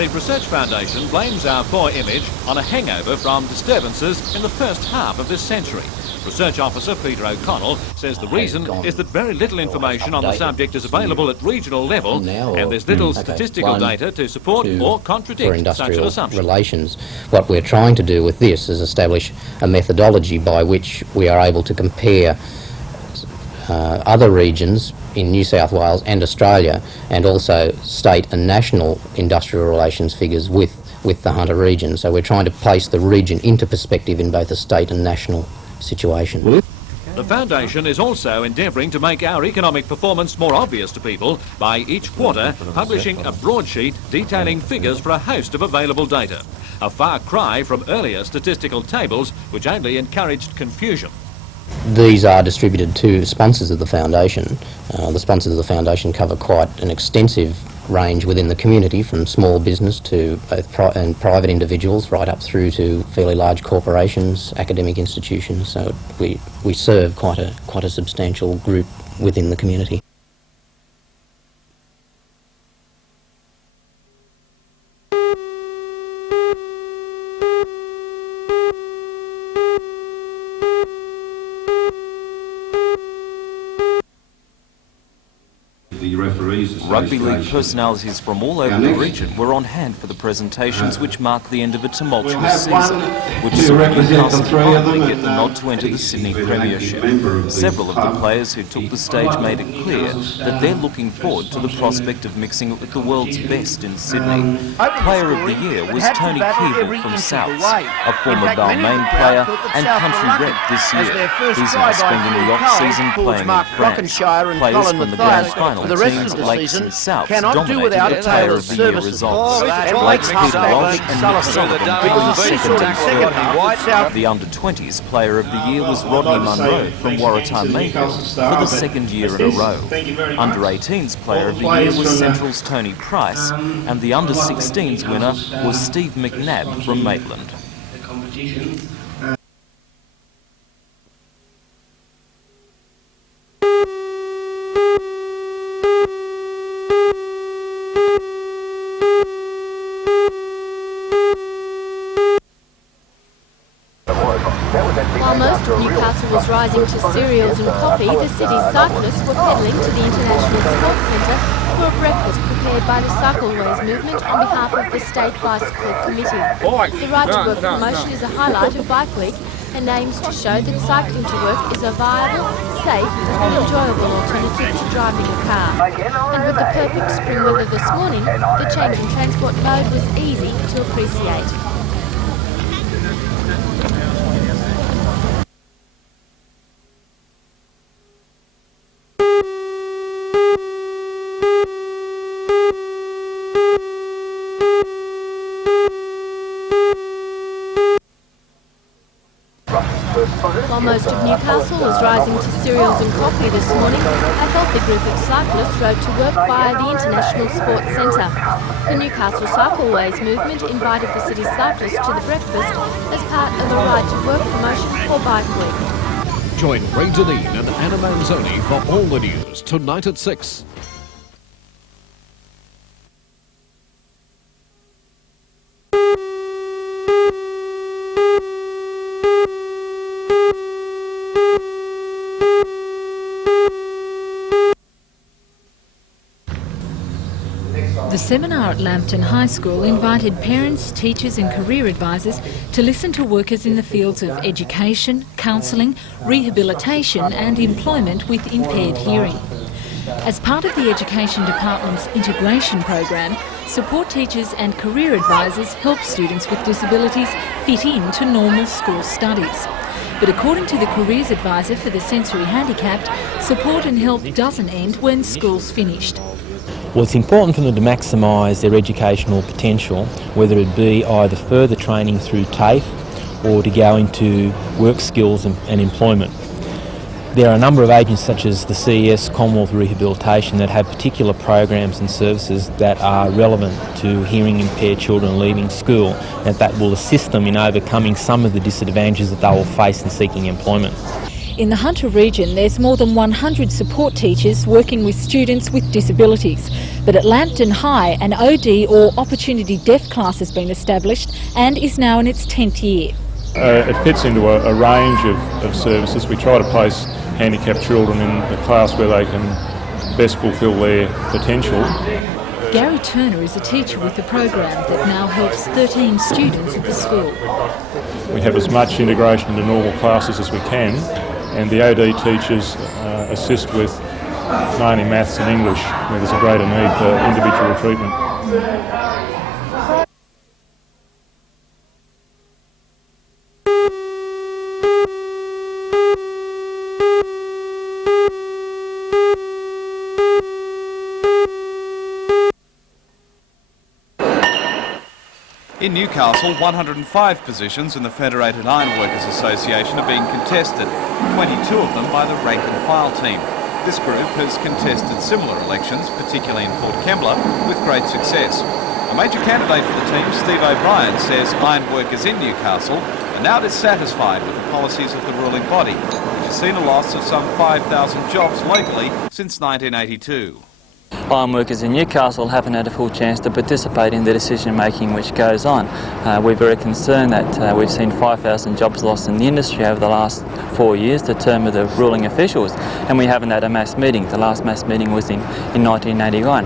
The Research Foundation blames our poor image on a hangover from disturbances in the first half of this century. Research Officer Peter O'Connell says the reason is that very little information on the subject is available at regional level, and there's little statistical data to support or contradict such an assumption. Relations. What we're trying to do with this is establish a methodology by which we are able to compare other regions in New South Wales and Australia, and also state and national industrial relations figures with the Hunter region. So we're trying to place the region into perspective in both a state and national situation. The Foundation is also endeavouring to make our economic performance more obvious to people by each quarter publishing a broadsheet detailing figures for a host of available data. A far cry from earlier statistical tables which only encouraged confusion. These are distributed to sponsors of the Foundation. The sponsors of the Foundation cover quite an extensive range within the community, from small business to both private individuals right up through to fairly large corporations, academic institutions. So we serve quite a substantial group within the community. Rugby league personalities from all over the region were on hand for the presentations which mark the end of a tumultuous season, which saw Newcastle finally get the nod to enter the Sydney Premiership. Several of the players who took the stage made it clear that they're looking forward to the prospect of mixing it with the world's best in Sydney. Player of the Year was Tony Keevil from Souths, a former Balmain player and country rep this year. He's now spending the off-season playing in France. Players from the grand final teams Lakes and Souths dominated the Player of the Year results. Lakes Peter Walsh and Nick Sullivan were second and third. The under-20s Player of the Year was Rodney Munro from Waratah Mayfield for the second year in a row. Under-18s Player of the Year was Central's Tony Price, and the under-16s winner was Steve McNabb from Maitland. While most of Newcastle was rising to cereals and coffee, the city's cyclists were pedalling to the International Sports Centre for a breakfast prepared by the Cycleways movement on behalf of the State Bicycle Committee. The Right to Work promotion is a highlight of Bike Week and aims to show that cycling to work is a viable, safe and enjoyable alternative to driving a car. And with the perfect spring weather this morning, the change in transport mode was easy to appreciate. While most of Newcastle was rising to cereals and coffee this morning, a healthy group of cyclists rode to work via the International Sports Centre. The Newcastle Cycleways movement invited the city's cyclists to the breakfast as part of a Right to Work promotion for Bike Week. Join Ray Deneen and Anna Manzoni for all the news tonight at 6. The seminar at Lambton High School invited parents, teachers and career advisors to listen to workers in the fields of education, counselling, rehabilitation and employment with impaired hearing. As part of the Education Department's integration program, support teachers and career advisors help students with disabilities fit into normal school studies. But according to the careers advisor for the sensory handicapped, support and help doesn't end when school's finished. Well, it's important for them to maximise their educational potential, whether it be either further training through TAFE or to go into work skills and employment. There are a number of agencies such as the CES, Commonwealth Rehabilitation, that have particular programs and services that are relevant to hearing impaired children leaving school, and that will assist them in overcoming some of the disadvantages that they will face in seeking employment. In the Hunter region, there's more than 100 support teachers working with students with disabilities. But at Lambton High, an OD or Opportunity Deaf class has been established and is now in its 10th year. It fits into a range of services. We try to place handicapped children in the class where they can best fulfil their potential. Gary Turner is a teacher with the program that now helps 13 students at the school. We have as much integration into normal classes as we can, and the OD teachers assist with mainly maths and English, where there's a greater need for individual treatment. In Newcastle, 105 positions in the Federated Ironworkers Association are being contested, 22 of them by the rank and file team. This group has contested similar elections, particularly in Port Kembla, with great success. A major candidate for the team, Steve O'Brien, says ironworkers in Newcastle are now dissatisfied with the policies of the ruling body, which has seen a loss of some 5,000 jobs locally since 1982. Ironworkers in Newcastle haven't had a full chance to participate in the decision making which goes on. We're very concerned that we've seen 5,000 jobs lost in the industry over the last 4 years, the term of the ruling officials, and we haven't had a mass meeting. The last mass meeting was in 1981.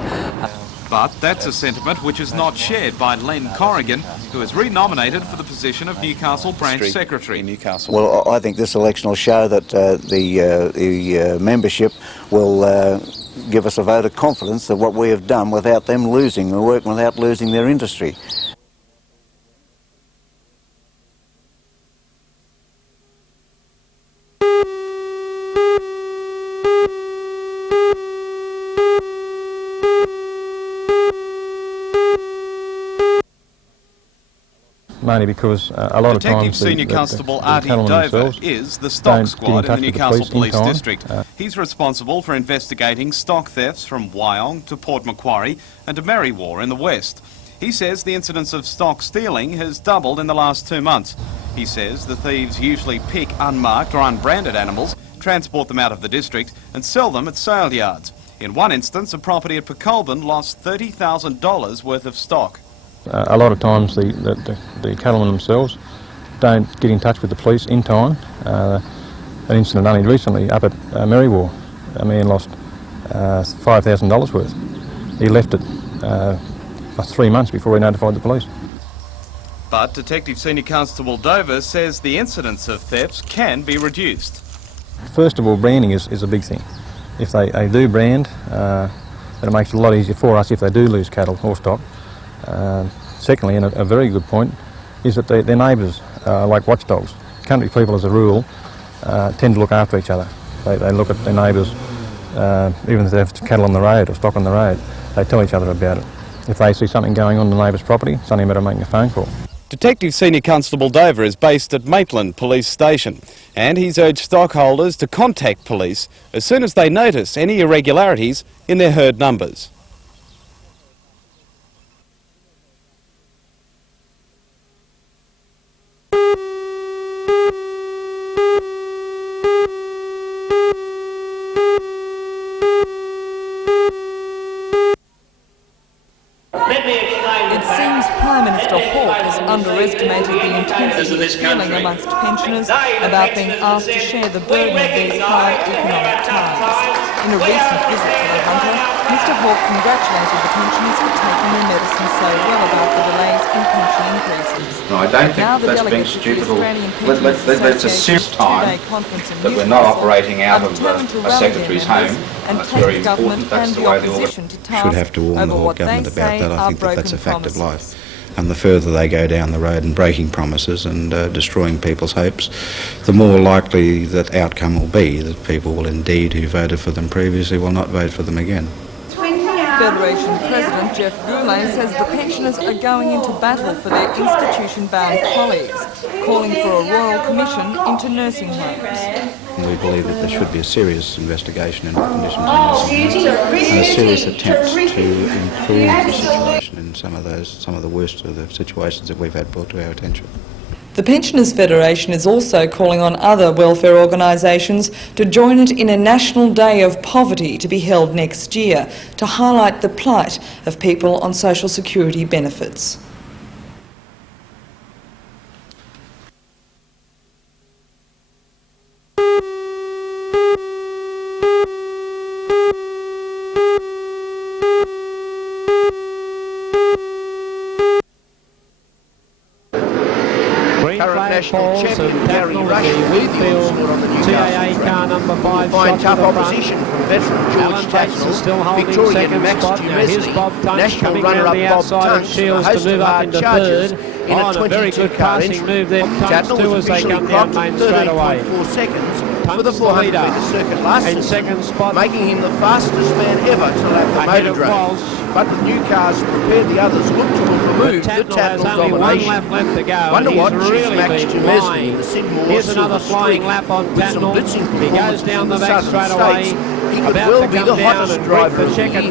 But that's a sentiment which is not shared by Len Corrigan, who is re-nominated for the position of Newcastle Branch Secretary. Well, I think this election will show that the membership will give us a vote of confidence that what we have done without them losing, we're working without losing their industry. Mainly because a lot of times Senior Constable Artie Dover is the stock squad in the Newcastle Police District. He's responsible for investigating stock thefts from Wyong to Port Macquarie and to Merriwa in the west. He says the incidence of stock stealing has doubled in the last 2 months. He says the thieves usually pick unmarked or unbranded animals, transport them out of the district and sell them at sale yards. In one instance, a property at Pecolbin lost $30,000 worth of stock. A lot of times the cattlemen themselves don't get in touch with the police in time. An incident only recently up at Merriwa, a man lost $5,000 worth. He left it for 3 months before he notified the police. But Detective Senior Constable Dover says the incidence of thefts can be reduced. First of all, branding is a big thing. If they do brand, then it makes it a lot easier for us if they do lose cattle or stock. Secondly, and a very good point, is that their neighbours are like watchdogs. Country people, as a rule, tend to look after each other. They look at their neighbours, even if they have cattle on the road or stock on the road, they tell each other about it. If they see something going on the neighbour's property, it's only a matter of making a phone call. Detective Senior Constable Dover is based at Maitland Police Station, and he's urged stockholders to contact police as soon as they notice any irregularities in their herd numbers. It seems Prime Minister Hawke has underestimated the intensity of feeling amongst pensioners about being asked to share the burden of these high economic times. In a recent visit to the Hunter, Mr Hawke congratulated the pensioners for taking their medicine so well about the delays in pension increases. No, I don't think that's being stupid. Let's assume time that we're not operating out of a secretary's home. That's very important. That's the way the order Should have to warn the whole government about that. I think that's a fact of life. And the further they go down the road and breaking promises and destroying people's hopes, the more likely that outcome will be that people will indeed, who voted for them previously, will not vote for them again. Federation President Jeff Goulet says the pensioners are going into battle for their institution-bound colleagues, calling for a royal commission into nursing homes. We believe that there should be a serious investigation into the conditions in nursing homes and a serious attempt to improve the situation in some of the worst of the situations that we've had brought to our attention. The Pensioners Federation is also calling on other welfare organisations to join it in a National Day of Poverty to be held next year to highlight the plight of people on social security benefits. Current national champion Gary Rush with the onslaught on the Newcastle track. Will find tough opposition from veteran George Tatnall, Victorian Max Dumesny, national runner-up Bob Tunks, and a host of hard chargers in a 22-car entry. Tatnall was officially clocked at 13.4 seconds for the 400-metre circuit last season, making him the fastest man ever to lap the motordrome. But with new cars prepared, the others look to have removed the Tatnall domination. Wonder what Chief Max Dumesny in the Sydmore Silver Streak, with some blitzing performances in the southern states, he could well be the hottest driver of the year.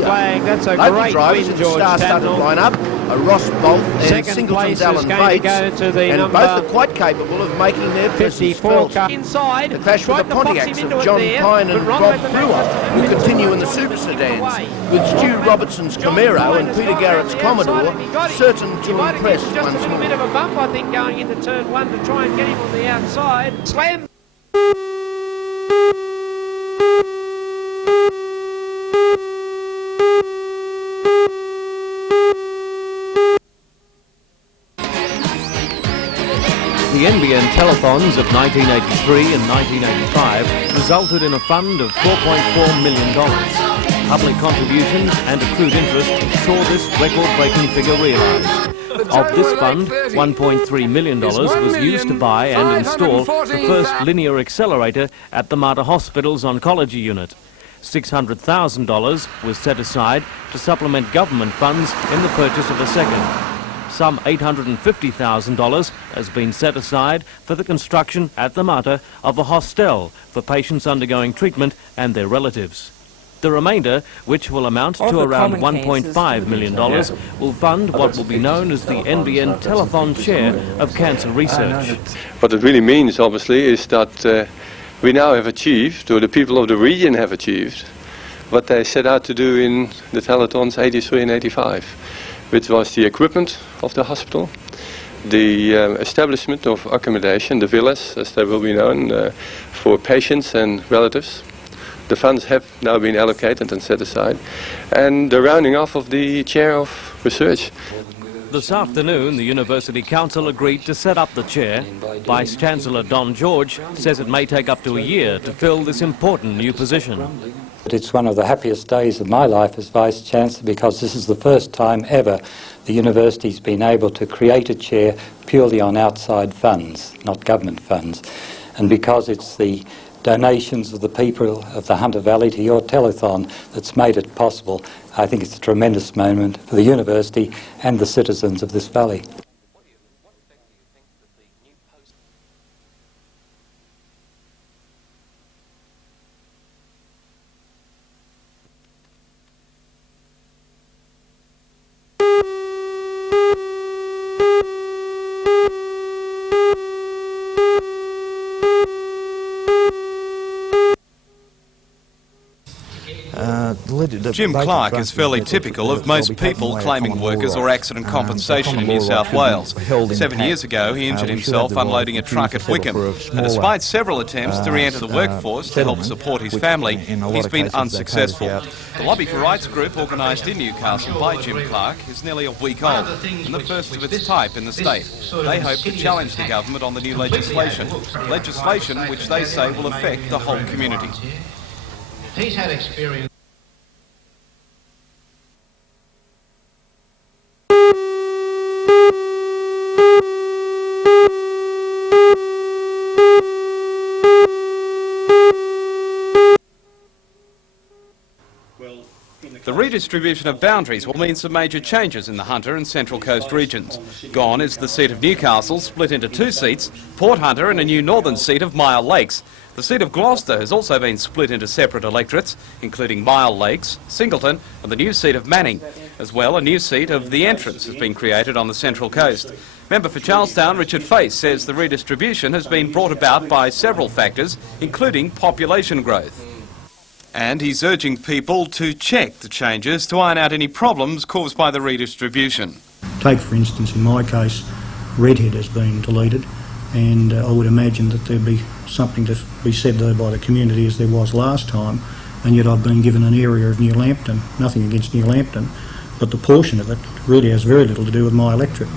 Local drivers in the star-studded lineup are Ross Bolt and Singleton's Alan Bates, and both are quite capable of making their presence felt. The clash with the Pontiacs of John Pine and Bob Brewer will continue in the super sedans, with Stu Robertson's Camaro and Peter Garrett's Commodore certain to impress once more. A bit of a bump, I think, going into turn one to try and get him on the outside. Slam! The NBN telethons of 1983 and 1985 resulted in a fund of $4.4 million. Public contributions and accrued interest saw this record-breaking figure realised. Of this fund, $1.3 million was used to buy and install the first linear accelerator at the Mater Hospital's oncology unit. $600,000 was set aside to supplement government funds in the purchase of a second. Some $850,000 has been set aside for the construction at the Mater of a hostel for patients undergoing treatment and their relatives. The remainder, which will amount to around $1.5 million, will fund what will be known as the NBN Telethon Chair of Cancer Research. What it really means, obviously, is that we now have achieved, or the people of the region have achieved, what they set out to do in the telethons 83 and 85, which was the equipment of the hospital, the establishment of accommodation, the villas, as they will be known, for patients and relatives. The funds have now been allocated and set aside, and the rounding off of the chair of research. This afternoon, the University Council agreed to set up the chair. Vice-Chancellor Don George says it may take up to a year to fill this important new position. It's one of the happiest days of my life as Vice-Chancellor, because this is the first time ever the university's been able to create a chair purely on outside funds, not government funds, and because it's the donations of the people of the Hunter Valley to your telethon that's made it possible. I think it's a tremendous moment for the university and the citizens of this valley. Jim Clark is fairly typical of most people claiming workers or accident compensation in New South Wales. 7 years ago, he injured himself unloading a truck at Wickham, and despite several attempts to re-enter the workforce to help support his family, he's been unsuccessful. The Lobby for Rights group, organised in Newcastle by Jim Clark, is nearly a week old, and the first of its type in the state. They hope to challenge the government on the new legislation which they say will affect the whole community. He's had experience. The redistribution of boundaries will mean some major changes in the Hunter and Central Coast regions. Gone is the seat of Newcastle, split into 2 seats, Port Hunter and a new northern seat of Myall Lakes. The seat of Gloucester has also been split into separate electorates, including Myall Lakes, Singleton and the new seat of Manning. As well, a new seat of The Entrance has been created on the Central Coast. Member for Charlestown, Richard Face, says the redistribution has been brought about by several factors, including population growth. And he's urging people to check the changes to iron out any problems caused by the redistribution. Take, for instance, in my case, Redhead has been deleted, and I would imagine that there'd be something to be said though by the community as there was last time, and yet I've been given an area of New Lambton, nothing against New Lambton, but the portion of it really has very little to do with my electorate.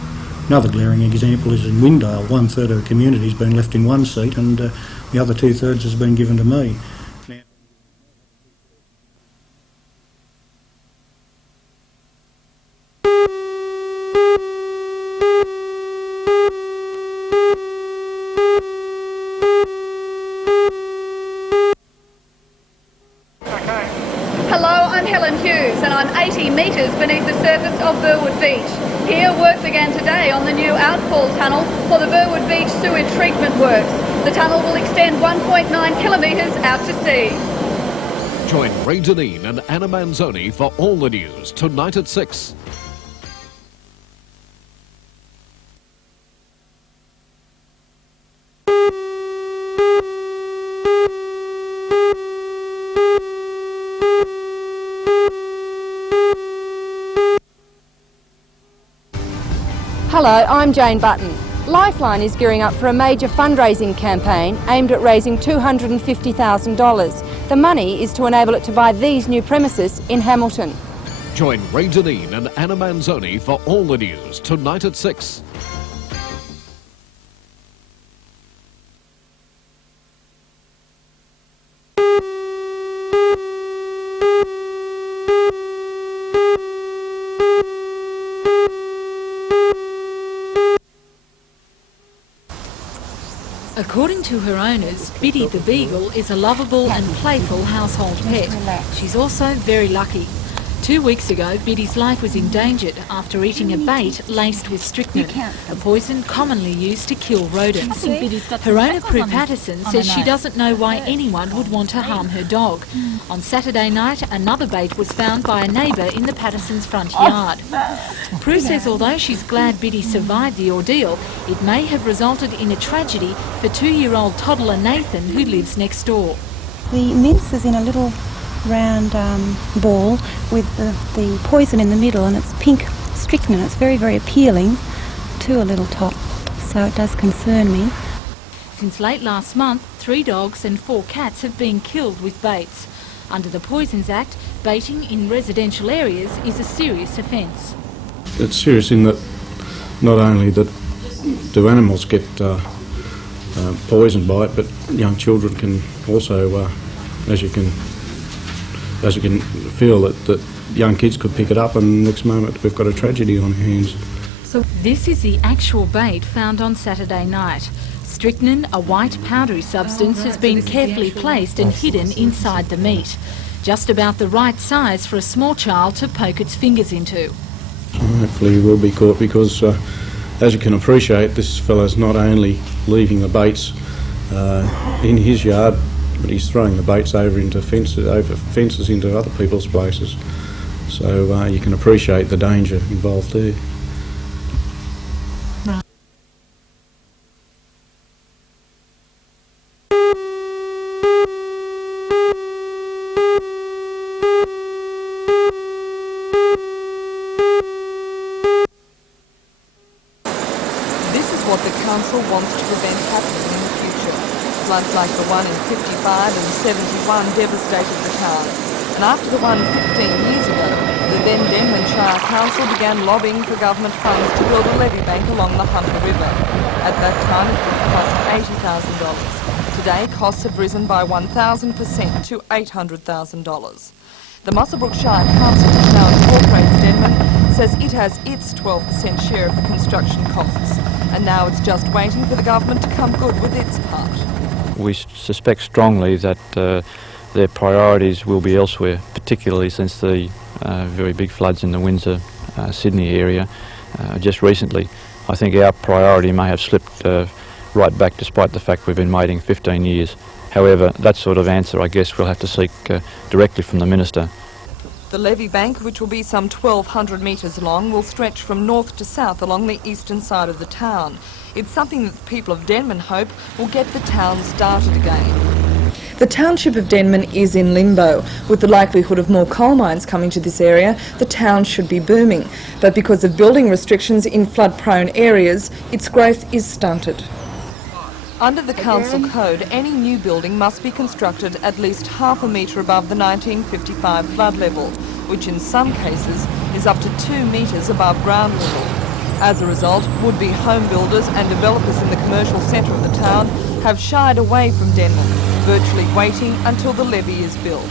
Another glaring example is in Windale, 1/3 of the community has been left in one seat and the other 2/3 has been given to me. And I'm 80 metres beneath the surface of Burwood Beach. Here, work began today on the new outfall tunnel for the Burwood Beach sewage treatment works. The tunnel will extend 1.9 kilometres out to sea. Join Ray Deneen and Anna Manzoni for all the news tonight at 6. Hello, I'm Jane Button. Lifeline is gearing up for a major fundraising campaign aimed at raising $250,000. The money is to enable it to buy these new premises in Hamilton. Join Ray Deneen and Anna Manzoni for all the news tonight at 6. According to her owners, Biddy the Beagle is a lovable and playful household pet. She's also very lucky. 2 weeks ago, Biddy's life was endangered after eating a bait laced with strychnine, a poison commonly used to kill rodents. Her owner, Prue Patterson, says she doesn't know why anyone would want to harm her dog. On Saturday night, another bait was found by a neighbour in the Pattersons' front yard. Prue says although she's glad Biddy survived the ordeal, it may have resulted in a tragedy for 2-year-old toddler Nathan, who lives next door. The mince is in a little round ball with the poison in the middle, and it's pink strychnine. It's very, very appealing to a little tot, so it does concern me. Since late last month, 3 dogs and 4 cats have been killed with baits. Under the Poisons Act, baiting in residential areas is a serious offence. It's serious in that not only do animals get poisoned by it, but young children can also, as you can feel, that young kids could pick it up and next moment we've got a tragedy on our hands. So this is the actual bait found on Saturday night. Strychnine, a white powdery substance, has been carefully placed and hidden inside the meat. Just about the right size for a small child to poke its fingers into. Hopefully he will be caught because, as you can appreciate, this fellow's not only leaving the baits in his yard, but he's throwing the baits over fences into other people's places. So you can appreciate the danger involved there. This is what the council wants to prevent happening in the future. Floods like the one in 55 and 71 devastated the town. And after the one 15 years ago, the then Denmanshire Council began lobbying for government funds to build a levee bank along the Hunter River. At that time it would cost $80,000. Today costs have risen by 1,000% to $800,000. The Muswellbrook Shire Council, which now incorporates Denman, says it has its 12% share of the construction costs. And now it's just waiting for the government to come good with its part. We suspect strongly that their priorities will be elsewhere, particularly since the very big floods in the Windsor, Sydney area just recently. I think our priority may have slipped right back despite the fact we've been waiting 15 years. However, that sort of answer I guess we'll have to seek directly from the Minister. The levee bank, which will be some 1,200 metres long, will stretch from north to south along the eastern side of the town. It's something that the people of Denman hope will get the town started again. The township of Denman is in limbo. With the likelihood of more coal mines coming to this area, the town should be booming. But because of building restrictions in flood-prone areas, its growth is stunted. Under the council code, any new building must be constructed at least half a metre above the 1955 flood level, which in some cases is up to 2 metres above ground level. As a result, would-be home builders and developers in the commercial centre of the town have shied away from Denman, virtually waiting until the levee is built.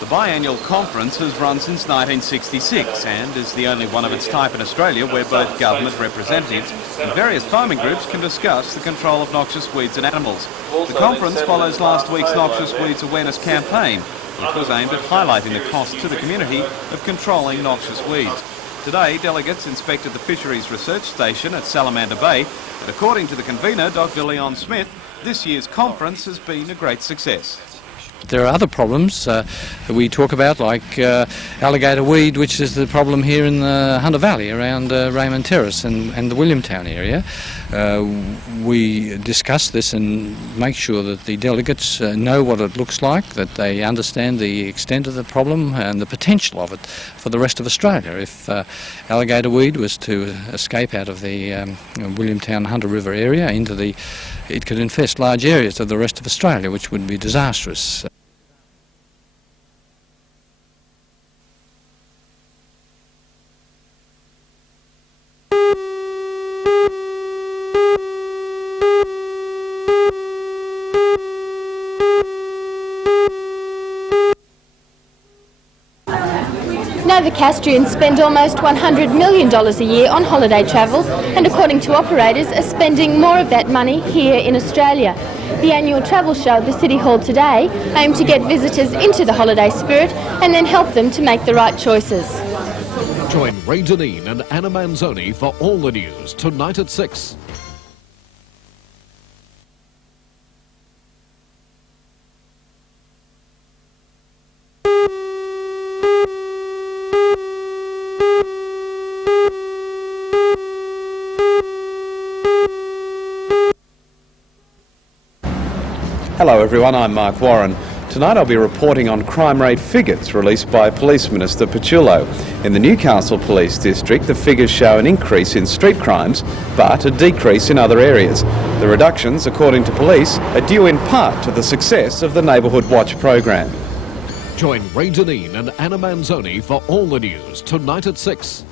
The biannual conference has run since 1966 and is the only one of its type in Australia where both government representatives and various farming groups can discuss the control of noxious weeds and animals. The conference follows last week's Noxious Weeds Awareness campaign, which was aimed at highlighting the cost to the community of controlling noxious weeds. Today, delegates inspected the Fisheries Research Station at Salamander Bay, and according to the convener, Dr. Leon Smith, this year's conference has been a great success. There are other problems we talk about, like alligator weed, which is the problem here in the Hunter Valley around Raymond Terrace and the Williamtown area. We discuss this and make sure that the delegates know what it looks like, that they understand the extent of the problem and the potential of it for the rest of Australia. If alligator weed was to escape out of the Williamtown Hunter River area it could infest large areas of the rest of Australia, which would be disastrous. Novocastrians spend almost $100 million a year on holiday travel, and according to operators are spending more of that money here in Australia. The annual travel show at the City Hall today aimed to get visitors into the holiday spirit and then help them to make the right choices. Join Ray Deneen and Anna Manzoni for all the news tonight at 6. Hello everyone, I'm Mark Warren. Tonight I'll be reporting on crime rate figures released by Police Minister Paciullo. In the Newcastle Police District, the figures show an increase in street crimes, but a decrease in other areas. The reductions, according to police, are due in part to the success of the Neighbourhood Watch program. Join Ray Deneen and Anna Manzoni for all the news tonight at 6.